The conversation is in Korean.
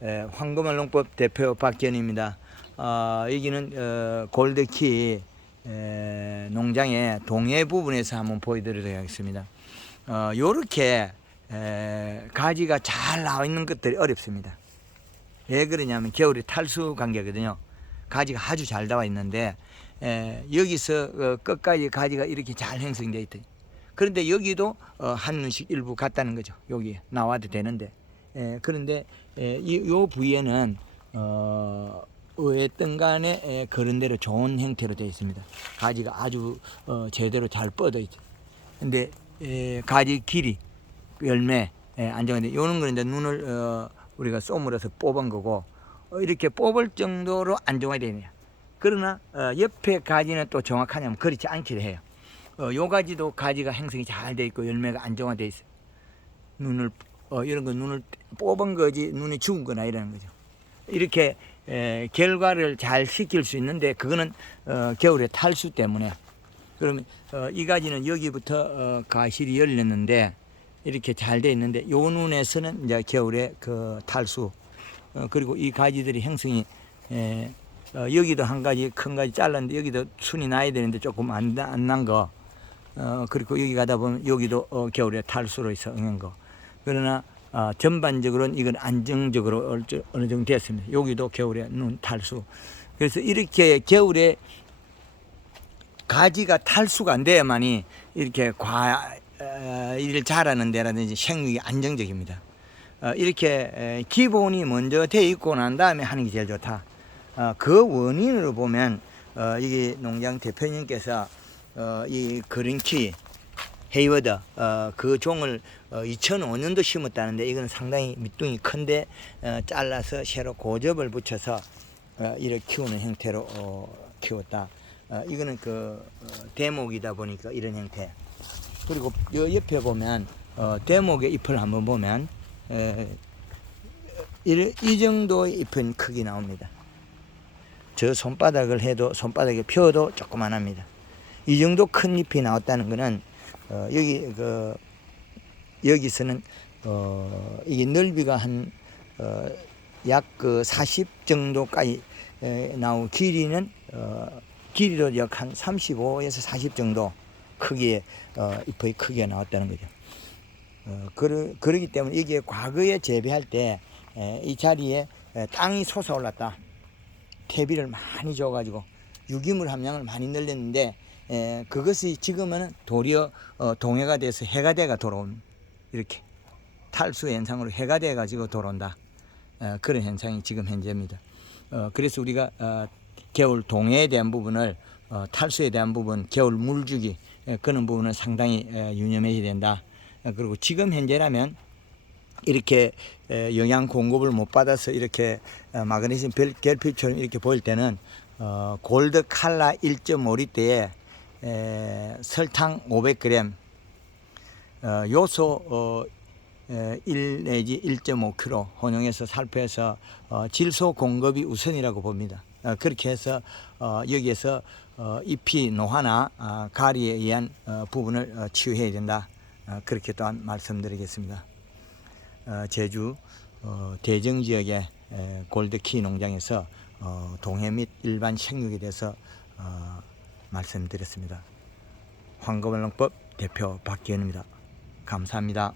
에, 황금알농법 대표 박기현입니다. 어, 여기는 어, 골드키 에, 농장의 동해 부분에서 한번 보여드리도록 하겠습니다. 어, 요렇게 에, 가지가 잘 나와 있는 것들이 어렵습니다. 왜 그러냐면 겨울에 탈수 관계거든요. 가지가 아주 잘 나와 있는데 에, 여기서 어, 끝까지 가지가 이렇게 잘 형성되어 있다. 그런데 여기도 어, 한 눈씩 일부 같다는 거죠. 여기 나와도 되는데 에, 그런데 에, 이, 요 부위에는 어, 어떤 간에 에, 그런 대로 좋은 형태로 되어 있습니다. 가지가 아주 어, 제대로 잘 뻗어 있죠. 근데 에, 가지 길이 열매 예, 안정화돼. 요는 이제 눈을 어, 우리가 쏘물어서 뽑은 거고 어, 이렇게 뽑을 정도로 안정화되네요. 그러나 어, 옆에 가지는 또 정확하냐면 그렇지 않기도 해요. 어, 요 가지도 가지가 형성이 잘 돼 있고 열매가 안정화돼 있어. 눈을 어, 이런 거 눈을 뽑은 거지 눈이 죽은 거나 이러는 거죠. 이렇게 에, 결과를 잘 시킬 수 있는데 그거는 어, 겨울에 탈수 때문에 그러면 어, 이 가지는 여기부터 어, 가실이 열렸는데 이렇게 잘 돼 있는데 요 눈에서는 이제 겨울에 그 탈수 어, 그리고 이 가지들이 형성이 에, 어, 여기도 한 가지 큰 가지 잘랐는데 여기도 순이 나야 되는데 조금 안 난 거. 어, 그리고 여기 가다 보면 여기도 어, 겨울에 탈수로 있어 응한 거. 그러나 어, 전반적으로는 이건 안정적으로 어느 정도 됐습니다. 여기도 겨울에 눈 탈수. 그래서 이렇게 겨울에 가지가 탈수가 안 돼야만이 이렇게 과 어, 잘하는 데라든지 생육이 안정적입니다. 어, 이렇게 에, 기본이 먼저 돼 있고 난 다음에 하는 게 제일 좋다. 어, 그 원인으로 보면 어, 이게 농장 대표님께서 어, 이 그린키 헤이워드 어, 그 종을 어, 2005년도 심었다는데 이건 상당히 밑둥이 큰데 어, 잘라서 새로 고접을 붙여서 어, 이렇게 키우는 형태로 어, 키웠다. 어, 이거는 그 어, 대목이다 보니까 이런 형태. 그리고 요 옆에 보면 어, 대목의 잎을 한번 보면 에, 이, 이 정도의 잎은 크기 나옵니다. 저 손바닥을 해도 손바닥에 펴도 조그만합니다. 이 정도 큰 잎이 나왔다는 것은 어, 여기 그 여기서는 어, 이게 넓이가 한 어, 약그 40 정도까지 에, 나오고 길이는 어, 길이도 약한 35에서 40 정도 크기의 어, 잎의 크기가 나왔다는 거죠. 어, 그러, 그러기 때문에 이게 과거에 재배할 때 이 자리에 에, 땅이 솟아올랐다. 퇴비를 많이 줘가지고 유기물 함량을 많이 늘렸는데 에, 그것이 지금은 도리어 어, 동해가 돼서 해가 돼가 돌아온 이렇게 탈수 현상으로 해가 돼 가지고 돌아온다 어, 그런 현상이 지금 현재입니다. 어, 그래서 우리가 어, 겨울 동해에 대한 부분을 어, 탈수에 대한 부분, 겨울 물주기 에, 그런 부분은 상당히 에, 유념해야 된다. 어, 그리고 지금 현재라면 이렇게 에, 영양 공급을 못 받아서 이렇게 어, 마그네슘 별- 결핍처럼 이렇게 보일 때는 어, 골드 칼라 1.5리터에 에, 설탕 500g, 어, 요소 어, 에, 1 내지 1.5kg 혼용해서 살포해서 어, 질소 공급이 우선이라고 봅니다. 어, 그렇게 해서 어, 여기에서 어, 잎이 노화나 아, 가리에 의한 어, 부분을 어, 치유해야 된다. 어, 그렇게 또한 말씀드리겠습니다. 어, 제주 어, 대정 지역의 에, 골드키 농장에서 어, 동해 및 일반 생육에 대해서 어, 말씀드렸습니다. 황금알농법 대표 박기현입니다. 감사합니다.